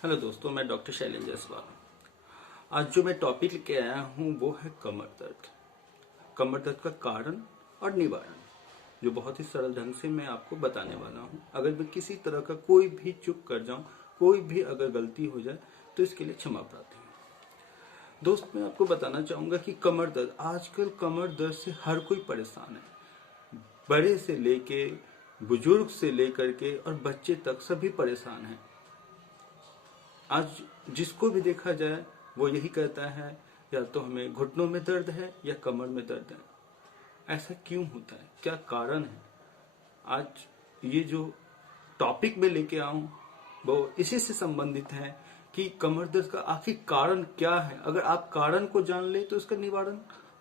Hello दोस्तों, मैं doctor Shailendra Jaiswal. आज जो मैं टॉपिक लेके आया हूँ वो है कमर दर्द। कमर दर्द का कारण और निवारण, जो बहुत ही सरल ढंग से मैं आपको बताने वाला हूँ। अगर मैं किसी तरह का कोई भी चूक कर जाऊँ, कोई भी अगर गलती हो जाए तो इसके लिए क्षमा प्रार्थी हूँ। दोस्त, मैं आपको बताना चाहूँगा कि कमर दर्द, आजकल कमर दर्द से हर कोई परेशान है। बड़े से लेके बुजुर्ग से लेकर के और बच्चे तक सभी परेशान हैं। आज जिसको भी देखा जाए वो यही कहता है या तो हमें घुटनों में दर्द है या कमर में दर्द है। ऐसा क्यों होता है, क्या कारण है? आज ये जो टॉपिक में लेके आऊं वो इसी से संबंधित है कि कमर दर्द का आखिर कारण क्या है। अगर आप कारण को जान ले तो उसका निवारण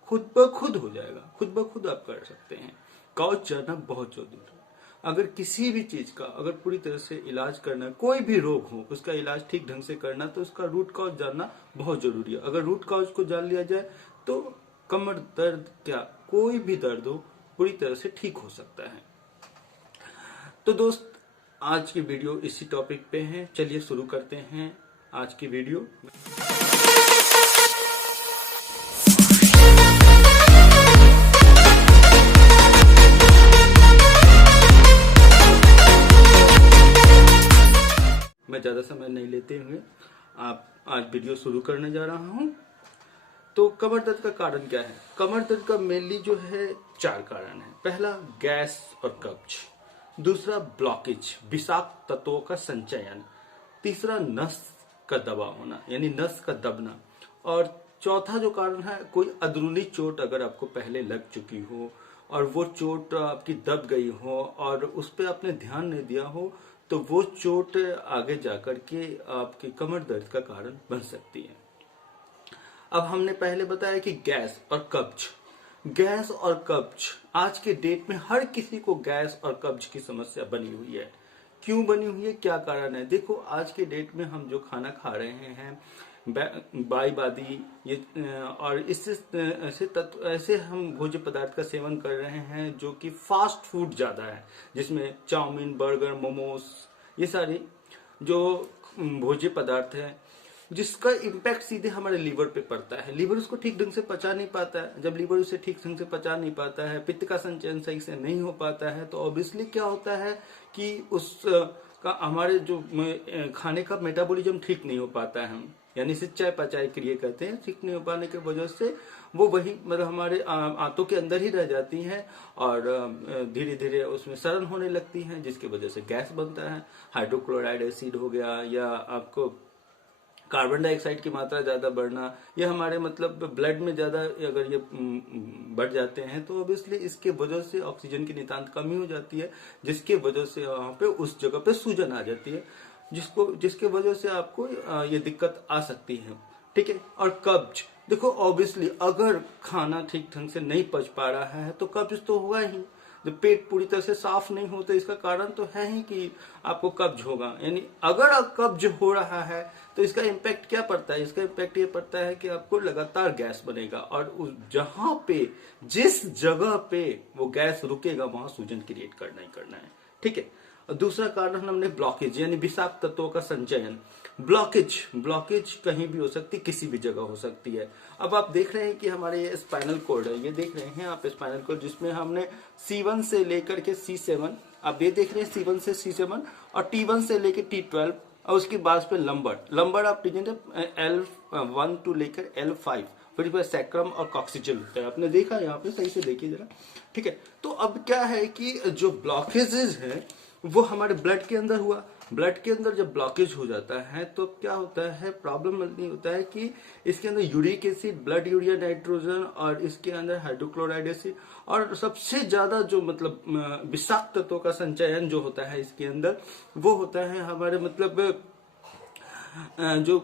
खुद ब खुद हो जाएगा, खुद ब खुद आप कर सकते हैं। काउच जाना बहुत जरूरी है। अगर किसी भी चीज का अगर पूरी तरह से इलाज करना, कोई भी रोग हो उसका इलाज ठीक ढंग से करना, तो उसका रूट कॉज जानना बहुत जरूरी है। अगर रूट कॉज को जान लिया जाए तो कमर दर्द क्या कोई भी दर्द हो पूरी तरह से ठीक हो सकता है। तो दोस्त, आज की वीडियो इसी टॉपिक पे है। चलिए शुरू करते हैं आज की वीडियो। मैं ज़्यादा समय नहीं लेते हुए आज वीडियो शुरू करने जा रहा हूं। तो कमर दर्द का कारण क्या है? कमर दर्द का मेनली जो है 4 कारण है। पहला, गैस और कब्ज। दूसरा, ब्लॉकेज, विषाक्त तत्वों का संचयन। तीसरा, नस का दबा होना यानी नस का दबना। और चौथा जो कारण है, कोई अंदरूनी चोट अगर आपको पहले लग चुकी हो और वो चोट आपकी दब गई हो और उस पर आपने ध्यान नहीं दिया हो, तो वो चोट आगे जाकर के आपके कमर दर्द का कारण बन सकती है। अब हमने पहले बताया कि गैस और कब्ज। गैस और कब्ज आज के डेट में हर किसी को गैस और कब्ज की समस्या बनी हुई है। क्यों बनी हुई है, क्या कारण है? देखो, आज के डेट में हम जो खाना खा रहे हैं, बाई बादी ये और इससे ऐसे हम भोज्य पदार्थ का सेवन कर रहे हैं जो कि फास्ट फूड ज्यादा है, जिसमें चाउमीन, बर्गर, मोमोज, ये सारी जो भोज्य पदार्थ है जिसका इम्पैक्ट सीधे हमारे लीवर पे पड़ता है। लीवर उसको ठीक ढंग से पचा नहीं पाता है। जब लीवर उसे ठीक ढंग से पचा नहीं पाता है, पित्त का संचयन सही से नहीं हो पाता है, तो ऑब्वियसली क्या होता है कि उस का हमारे जो खाने का मेटाबॉलिज्म ठीक नहीं हो पाता है। हम यानी सिंचाई पचाई क्रिया कहते हैं, ठीक नहीं हो पाने की वजह से वो वही मतलब हमारे आंतों के अंदर ही रह जाती हैं और धीरे धीरे उसमें सड़न होने लगती है, जिसकी वजह से गैस बनता है। हाइड्रोक्लोराइड एसिड हो गया या आपको कार्बन डाइऑक्साइड की मात्रा ज्यादा बढ़ना, ये हमारे मतलब ब्लड में ज्यादा अगर ये बढ़ जाते हैं तो ऑब्वियसली इसके वजह से ऑक्सीजन की नितांत कमी हो जाती है, जिसके वजह से वहां पे उस जगह पे सूजन आ जाती है, जिसके वजह से आपको ये दिक्कत आ सकती है। ठीक है। और कब्ज, देखो ऑब्वियसली अगर खाना ठीक ढंग से नहीं पच पा रहा है तो कब्ज तो होगा ही। जब पेट पूरी तरह से साफ नहीं हो तो इसका कारण तो है ही कि आपको कब्ज होगा। यानी अगर कब्ज हो रहा है तो इसका इम्पैक्ट क्या पड़ता है? इसका इम्पैक्ट ये पड़ता है कि आपको लगातार गैस बनेगा और उस जहां पे जिस जगह पे वो गैस रुकेगा वहां सूजन क्रिएट करना ही करना है। ठीक है। और दूसरा कारण हमने ब्लॉकेज यानी विषाक्त तत्वों का संचयन। ब्लॉकेज कहीं भी हो सकती, किसी भी जगह हो सकती है। अब आप देख रहे हैं कि हमारे ये स्पाइनल कोड है, ये देख रहे हैं आप स्पाइनल कोड, जिसमें हमने C1 से लेकर के C7, आप ये देख रहे हैं C1 से C7 और T1 से लेकर T12 और उसके बाद पे लंबर आप लीजिए L1 टू लेकर L5, फिर सैक्रम और कॉक्सिजल होता है। आपने देखा, यहाँ पे सही से देखिए जरा। ठीक है। तो अब क्या है कि जो ब्लॉकेजेस है वो हमारे ब्लड के अंदर हुआ। ब्लड के अंदर जब ब्लॉकेज हो जाता है तो क्या होता है, प्रॉब्लम नहीं होता है कि इसके अंदर uric acid, blood urea nitrogen और इसके अंदर हाइड्रोक्लोराइड एसिड और सबसे ज्यादा जो मतलब विषाक्त तत्वों का संचयन जो होता है इसके अंदर, वो होता है हमारे मतलब जो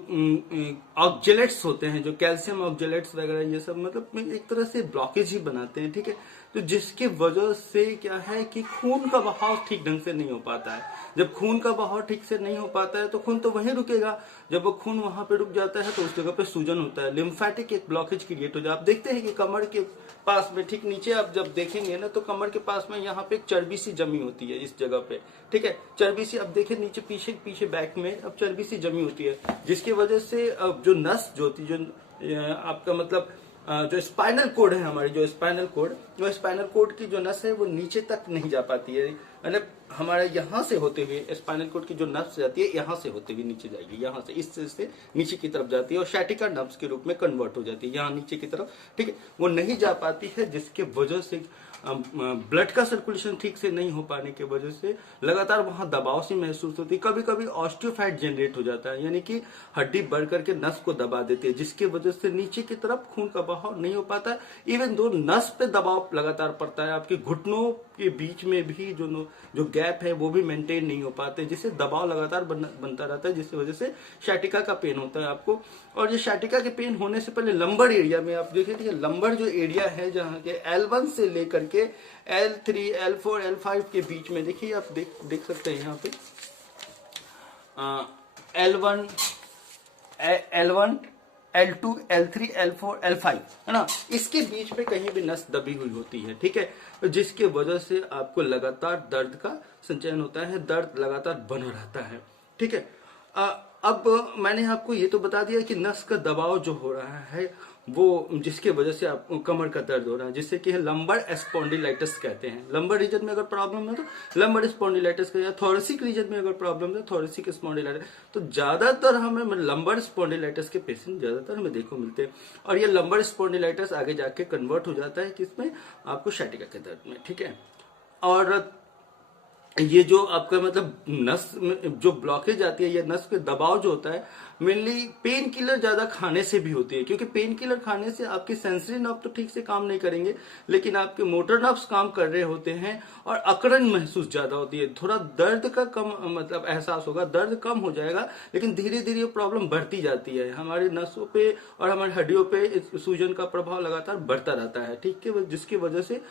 ऑक्जेलेट्स होते हैं, जो कैल्शियम ऑक्जेलेट्स वगैरह, ये सब मतलब एक तरह से ब्लॉकेज ही बनाते हैं। ठीक है। तो जिसकी वजह से क्या है कि खून का बहाव ठीक ढंग से नहीं हो पाता है। जब खून का बहाव ठीक से नहीं हो पाता है तो खून तो वहीं रुकेगा, जब वो खून वहां पे रुक जाता है तो उस जगह पे सूजन होता है, लिम्फेटिक एक ब्लॉकेज क्रिएट हो जाता है। आप देखते हैं कि कमर के पास में ठीक नीचे आप जब देखेंगे ना तो कमर के पास में यहाँ पे एक चर्बी सी जमी होती है इस जगह पे, ठीक है, चर्बी सी। अब देखिए नीचे पीछे पीछे बैक में अब चर्बी सी जमी होती है, जिसकी वजह से अब जो नस जो होती है, जो आपका मतलब जो स्पाइनल कोड है हमारी, जो स्पाइनल कोड, जो स्पाइनल कोड की जो नस है वो नीचे तक नहीं जा पाती है। मतलब हमारे यहाँ से होते हुए स्पाइनल कोड की जो नस जाती है यहाँ से होते हुए नीचे जाएगी, यहाँ से इस से नीचे की तरफ जाती है और सैटिका नर्व्स के रूप में कन्वर्ट हो जाती है यहाँ नीचे की तरफ, ठीक है, वो नहीं जा पाती है, जिसके वजह से ब्लड का सर्कुलेशन ठीक से नहीं हो पाने की वजह से लगातार वहां दबाव सी महसूस होती है। कभी कभी ऑस्टियोफैट जनरेट हो जाता है, यानी कि हड्डी बढ़ करके नस को दबा देती है, जिसकी वजह से नीचे की तरफ खून का बहाव नहीं हो पाता। इवन दो नस पे दबाव लगातार पड़ता है, आपके घुटनों के बीच में भी जो गैप है वो भी मेंटेन नहीं हो पाते, जिससे दबाव लगातार बनता रहता है, जिसकी वजह से सैटिका का पेन होता है आपको। और ये सैटिका के पेन होने से पहले लंबर एरिया में आप देखिए, ठीक है, लंबर जो एरिया है जहाँ के L1 से लेकर के L3, L4, L5 के बीच में, देखिए आप देख सकते हैं यहाँ पे L1, L2, L3, L4, L5 है ना, इसके बीच में कहीं भी नस दबी हुई होती है, ठीक है, जिसके वजह से आपको लगातार दर्द का संचयन होता है, दर्द लगातार बना रहता है, ठीक है। अब मैंने आपको ये तो बता दिया कि नस का दबाव जो हो रहा है वो जिसके वजह से आपको कमर का दर्द हो रहा है, जिससे कि लंबर स्पॉन्डिलाइटिस कहते हैं। लंबर रीजन में अगर प्रॉब्लम है तो लंबर स्पॉन्डिलाइटिस का, या थोरेसिक रीजन में अगर प्रॉब्लम है थोरेसिक स्पॉन्डिलाइटिस। तो ज्यादातर हमें लंबर स्पॉन्डिलाइटिस के पेशेंट ज्यादातर हमें देखो मिलते हैं, और ये लंबर स्पॉन्डिलाइटिस आगे जाके कन्वर्ट हो जाता है किसमें, आपको सैटिका के दर्द में, ठीक है। और ये जो आपका मतलब नस में जो ब्लॉकेज आती है, ये नस पे दबाव जो होता है मेनली पेन किलर ज्यादा खाने से भी होती है, क्योंकि पेन किलर खाने से आपके सेंसरी नर्व तो ठीक से काम नहीं करेंगे, लेकिन आपके मोटर नर्व्स काम कर रहे होते हैं और अकड़न महसूस ज्यादा होती है, थोड़ा दर्द का कम मतलब एहसास होगा, दर्द कम हो जाएगा, लेकिन धीरे धीरे प्रॉब्लम बढ़ती जाती है, हमारी नसों पे और हमारी हड्डियों पे सूजन का प्रभाव लगातार बढ़ता रहता है, ठीक है, जिसकी वजह से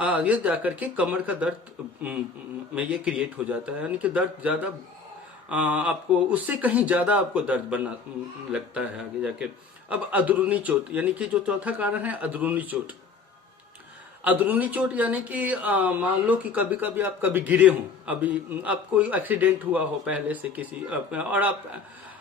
आगे जाकर के कमर का दर्द में ये क्रिएट हो जाता है, यानी कि दर्द ज्यादा आपको उससे कहीं ज्यादा आपको दर्द बनना लगता है आगे जाके। अब अंदरूनी चोट, यानी कि जो चौथा कारण है अंदरूनी चोट। अंदरूनी चोट यानी कि मान लो कि कभी कभी आप कभी गिरे हो, अभी आपको एक्सीडेंट हुआ हो पहले से किसी और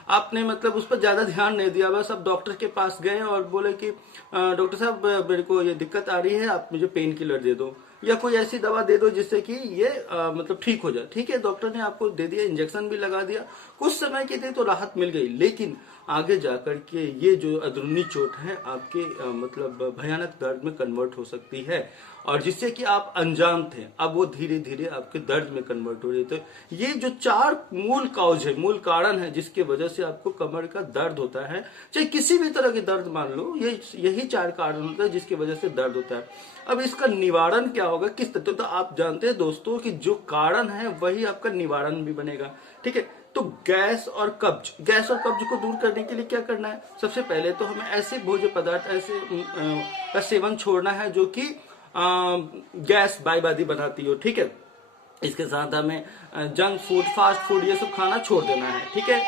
आपने मतलब उस पर ज्यादा ध्यान नहीं दिया, बस आप डॉक्टर के पास गए और बोले कि डॉक्टर साहब मेरे को ये दिक्कत आ रही है, आप मुझे पेन किलर दे दो या कोई ऐसी दवा दे दो जिससे कि ये मतलब ठीक हो जाए, ठीक है, डॉक्टर ने आपको दे दिया, इंजेक्शन भी लगा दिया, कुछ समय के लिए तो राहत मिल गई, लेकिन आगे जाकर के ये जो अंदरूनी चोट है आपके मतलब भयानक दर्द में कन्वर्ट हो सकती है, और जिससे कि आप अनजान थे, अब वो धीरे धीरे आपके दर्द में कन्वर्ट हो रही। तो ये जो 4 मूल काउज है, मूल कारण है जिसके वजह से आपको कमर का दर्द होता है, चाहे किसी भी तरह के दर्द मान लो, यही 4 कारण होते हैं जिसकी वजह से दर्द होता है। अब इसका निवारण क्या होगा, किस तरह, तो आप जानते हैं दोस्तों कि जो कारण है वही आपका निवारण भी बनेगा, ठीक है। तो गैस और कब्ज को दूर करने के लिए क्या करना है, सबसे पहले तो हमें ऐसे भोज्य पदार्थ ऐसे का सेवन छोड़ना है जो कि गैस बाईबादी बनाती हो, ठीक है। इसके साथ हमें जंक फूड, फास्ट फूड ये सब खाना छोड़ देना है, ठीक है।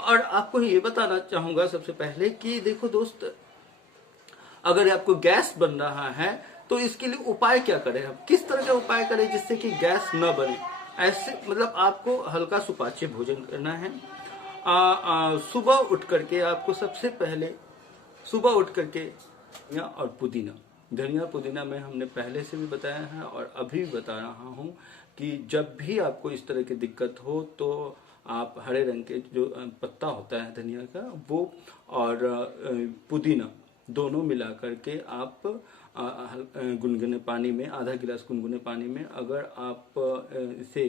और आपको ये बताना चाहूंगा सबसे पहले कि देखो दोस्त, अगर आपको गैस बन रहा है तो इसके लिए उपाय क्या करें, हम किस तरह के उपाय करें जिससे कि गैस न बने। ऐसे मतलब आपको हल्का सुपाच्य भोजन करना है। सुबह उठ करके आपको सबसे पहले सुबह उठ करके धनिया और पुदीना, धनिया पुदीना में हमने पहले से भी बताया है और अभी भी बता रहा हूँ कि जब भी आपको इस तरह की दिक्कत हो तो आप हरे रंग के जो पत्ता होता है धनिया का वो और पुदीना दोनों मिला करके आप गुनगुने पानी में, आधा गिलास गुनगुने पानी में अगर आप इसे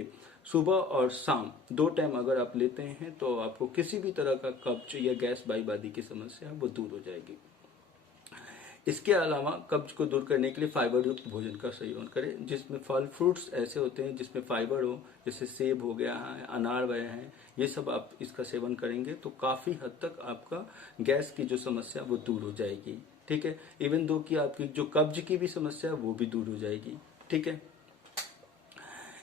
सुबह और शाम 2 टाइम अगर आप लेते हैं तो आपको किसी भी तरह का कब्ज या गैस बाईबादी की समस्या वो दूर हो जाएगी। इसके अलावा कब्ज को दूर करने के लिए फाइबर युक्त भोजन का सेवन करें, जिसमें फल फ्रूट्स ऐसे होते हैं जिसमें फाइबर हो, जैसे सेब हो गया है, अनार वगैरह है, ये सब आप इसका सेवन करेंगे तो काफ़ी हद तक आपका गैस की जो समस्या वो दूर हो जाएगी। ठीक है। इवन दो कि आपकी जो कब्ज की भी समस्या है वो भी दूर हो जाएगी, ठीक है।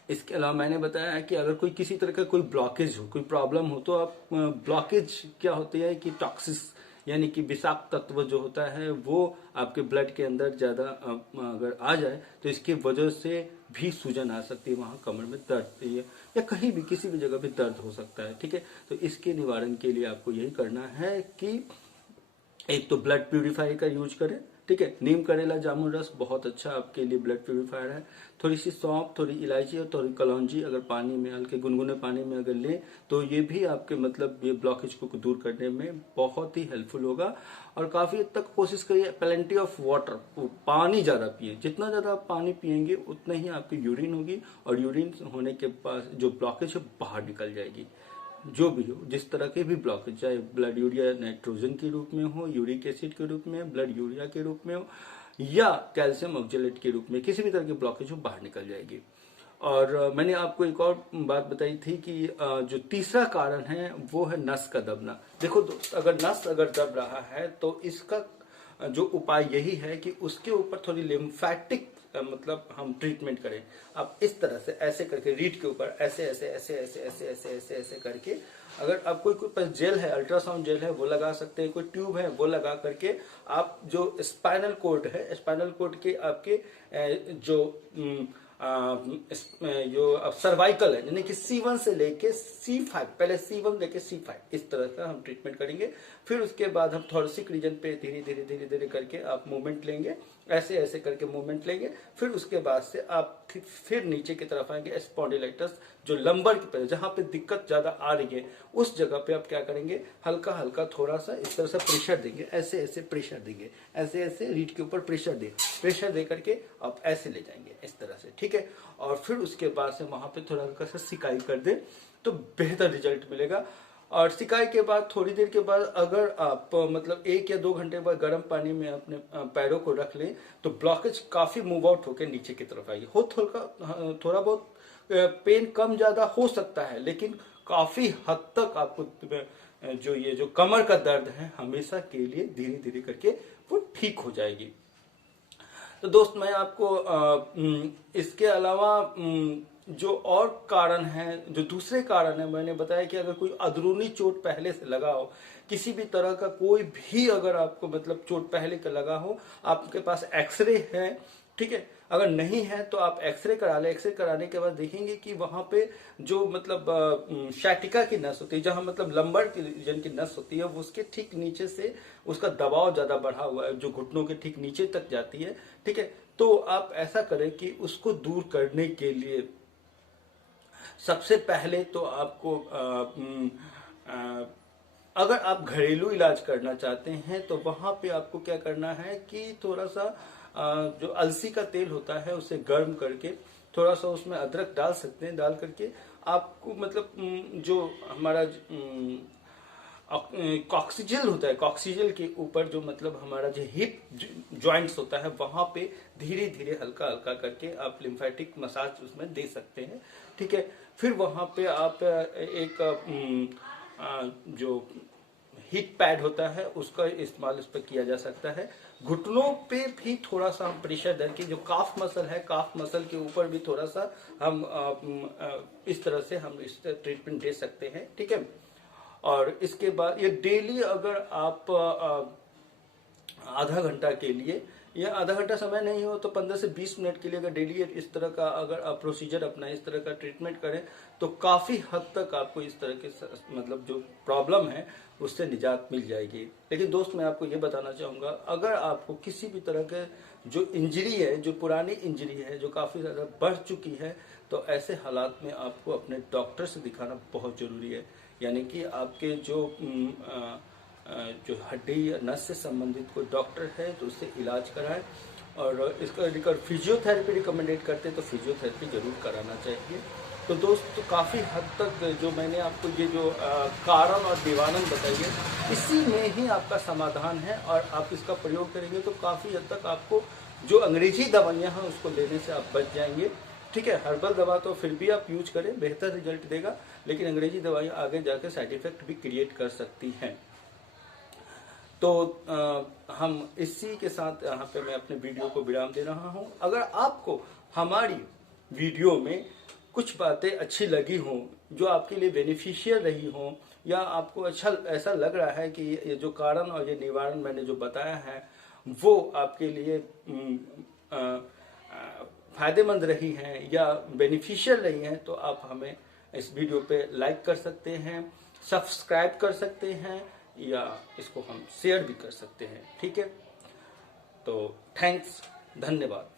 इसके अलावा मैंने बताया है कि अगर कोई किसी तरह का कोई ब्लॉकेज हो, कोई प्रॉब्लम हो, तो आप ब्लॉकेज क्या होती है कि टॉक्सिस यानी कि विषाक्त तत्व जो होता है वो आपके ब्लड के अंदर ज्यादा अगर आ जाए तो इसकी वजह से भी सूजन आ सकती है, वहां कमर में दर्द या कहीं भी किसी भी जगह पे दर्द हो सकता है, ठीक है। तो इसके निवारण के लिए आपको यही करना है कि एक तो ब्लड प्यूरिफायर का यूज करें, ठीक है। नीम करेला जामुन रस बहुत अच्छा आपके लिए ब्लड प्यूरिफायर है। थोड़ी सी सौंफ, थोड़ी इलायची और थोड़ी कलौंजी अगर पानी में, हल्के गुनगुने पानी में अगर लें तो ये भी आपके मतलब ये ब्लॉकेज को दूर करने में बहुत ही हेल्पफुल होगा। और काफी हद तक कोशिश करिए प्लेंटी ऑफ वाटर, पानी ज्यादा पिए। जितना ज्यादा आप पानी पिएंगे उतना ही आपकी यूरिन होगी और यूरिन होने के बाद जो ब्लॉकेज है बाहर निकल जाएगी। जो भी हो, जिस तरह के भी ब्लॉकेज, चाहे ब्लड यूरिया नाइट्रोजन के रूप में हो, यूरिक एसिड के रूप में, ब्लड यूरिया के रूप में हो या कैल्शियम ऑक्जेलेट के रूप में, किसी भी तरह की ब्लॉकेज हो बाहर निकल जाएगी। और मैंने आपको एक और बात बताई थी कि जो तीसरा कारण है वो है नस का दबना। देखो दोस्त, अगर नस अगर दब रहा है तो इसका जो उपाय यही है कि उसके ऊपर थोड़ी लिम्फेटिक मतलब हम ट्रीटमेंट करें। आप इस तरह से ऐसे करके रीढ़ के ऊपर ऐसे ऐसे ऐसे ऐसे ऐसे ऐसे ऐसे ऐसे करके, अगर आप कोई पास जेल है, अल्ट्रासाउंड जेल है वो लगा सकते हैं, कोई ट्यूब है वो लगा करके आप जो स्पाइनल कोर्ड है, स्पाइनल कोर्ड के आपके जो जो अब सर्वाइकल है यानी कि C1 से लेके C5, पहले C1 लेके C5, इस तरह का हम ट्रीटमेंट करेंगे। फिर उसके बाद हम थोरेसिक रीजन पे धीरे धीरे धीरे धीरे करके आप मूवमेंट लेंगे, ऐसे ऐसे करके मूवमेंट लेंगे। फिर उसके बाद से आप फिर नीचे की तरफ आएंगे, स्पॉन्डिलाइटिस जो लंबर की जहां पे दिक्कत ज्यादा आ रही है उस जगह पे आप क्या करेंगे, हल्का हल्का थोड़ा सा इस तरह से प्रेशर देंगे, ऐसे ऐसे प्रेशर देंगे, ऐसे ऐसे रीढ़ के ऊपर प्रेशर दे करके आप ऐसे ले जाएंगे इस तरह से, ठीक है। और फिर उसके बाद से वहां पे थोड़ा हल्का सा सिकाई कर दे तो बेहतर रिजल्ट मिलेगा। और सिकाई के बाद थोड़ी देर के बाद अगर आप मतलब 1 या 2 घंटे बाद गर्म पानी में अपने पैरों को रख लें तो ब्लॉकेज काफी मूव आउट होकर नीचे की तरफ आएगी। थोड़ा बहुत पेन कम ज्यादा हो सकता है, लेकिन काफी हद तक आपको जो कमर का दर्द है हमेशा के लिए धीरे धीरे करके वो ठीक हो जाएगी। तो दोस्त मैं आपको इसके अलावा जो और कारण है, जो दूसरे कारण है, मैंने बताया कि अगर कोई अंदरूनी चोट पहले से लगा हो, किसी भी तरह का कोई भी अगर आपको मतलब चोट पहले का लगा हो, आपके पास एक्सरे है, ठीक है। अगर नहीं है तो आप एक्सरे करा ले। एक्सरे कराने के बाद देखेंगे कि वहां पे जो मतलब शैटिका की नस होती है, जहां मतलब लंबर की रीजन की नस होती है, वो उसके ठीक नीचे से उसका दबाव ज्यादा बढ़ा हुआ है, जो घुटनों के ठीक नीचे तक जाती है, ठीक है। तो आप ऐसा करें कि उसको दूर करने के लिए सबसे पहले तो आपको अगर आप घरेलू इलाज करना चाहते हैं तो वहां पे आपको क्या करना है कि थोड़ा सा जो अलसी का तेल होता है उसे गर्म करके थोड़ा सा उसमें अदरक डाल सकते हैं। डाल करके आपको मतलब जो हमारा कॉक्सिजल होता है, कॉक्सिजल के ऊपर जो मतलब हमारा जो हिप जॉइंट्स होता है वहां पे धीरे धीरे हल्का हल्का करके आप लिम्फेटिक मसाज उसमें दे सकते हैं, ठीक है। फिर वहां पे आप एक जो हीट पैड होता है उसका इस्तेमाल इस पर किया जा सकता है। घुटनों पे भी थोड़ा सा हम प्रेशर दें कि जो काफ मसल है, काफ मसल के ऊपर भी थोड़ा सा हम इस तरह से हम इस ट्रीटमेंट दे सकते हैं, ठीक है। और इसके बाद ये डेली अगर आप आधा घंटा के लिए या आधा घंटा समय नहीं हो तो 15 से 20 मिनट के लिए अगर डेली इस तरह का अगर आप प्रोसीजर अपनाएं, इस तरह का ट्रीटमेंट करें तो काफी हद तक आपको इस तरह के मतलब जो प्रॉब्लम है उससे निजात मिल जाएगी। लेकिन दोस्त मैं आपको ये बताना चाहूंगा, अगर आपको किसी भी तरह के जो इंजरी है, जो पुरानी इंजरी है, जो काफी ज्यादा बढ़ चुकी है, तो ऐसे हालात में आपको अपने डॉक्टर से दिखाना बहुत जरूरी है। यानी कि आपके जो हड्डी या नस से संबंधित कोई डॉक्टर है तो उससे इलाज कराएं। और इसका फिजियोथेरेपी रिकमेंडेड करते हैं तो फिजियोथेरेपी जरूर कराना चाहिए। तो दोस्त काफ़ी हद तक जो मैंने आपको ये जो कारण और निवारण बताई है, इसी में ही आपका समाधान है। और आप इसका प्रयोग करेंगे तो काफ़ी हद तक आपको जो अंग्रेजी दवाइयाँ हैं उसको लेने से आप बच जाएंगे, ठीक है। हर्बल दवा तो फिर भी आप यूज करें, बेहतर रिजल्ट देगा, लेकिन अंग्रेजी दवाइयाँ आगे जाकर साइड इफेक्ट भी क्रिएट कर सकती हैं। तो हम इसी के साथ यहाँ पे मैं अपने वीडियो को विराम दे रहा हूँ। अगर आपको हमारी वीडियो में कुछ बातें अच्छी लगी हों, जो आपके लिए बेनिफिशियल रही हों, या आपको अच्छा ऐसा लग रहा है कि ये जो कारण और ये निवारण मैंने जो बताया है वो आपके लिए फायदेमंद रही हैं या बेनिफिशियल रही हैं, तो आप हमें इस वीडियो पे लाइक कर सकते हैं, सब्सक्राइब कर सकते हैं, या इसको हम शेयर भी कर सकते हैं। ठीक है, तो थैंक्स, धन्यवाद।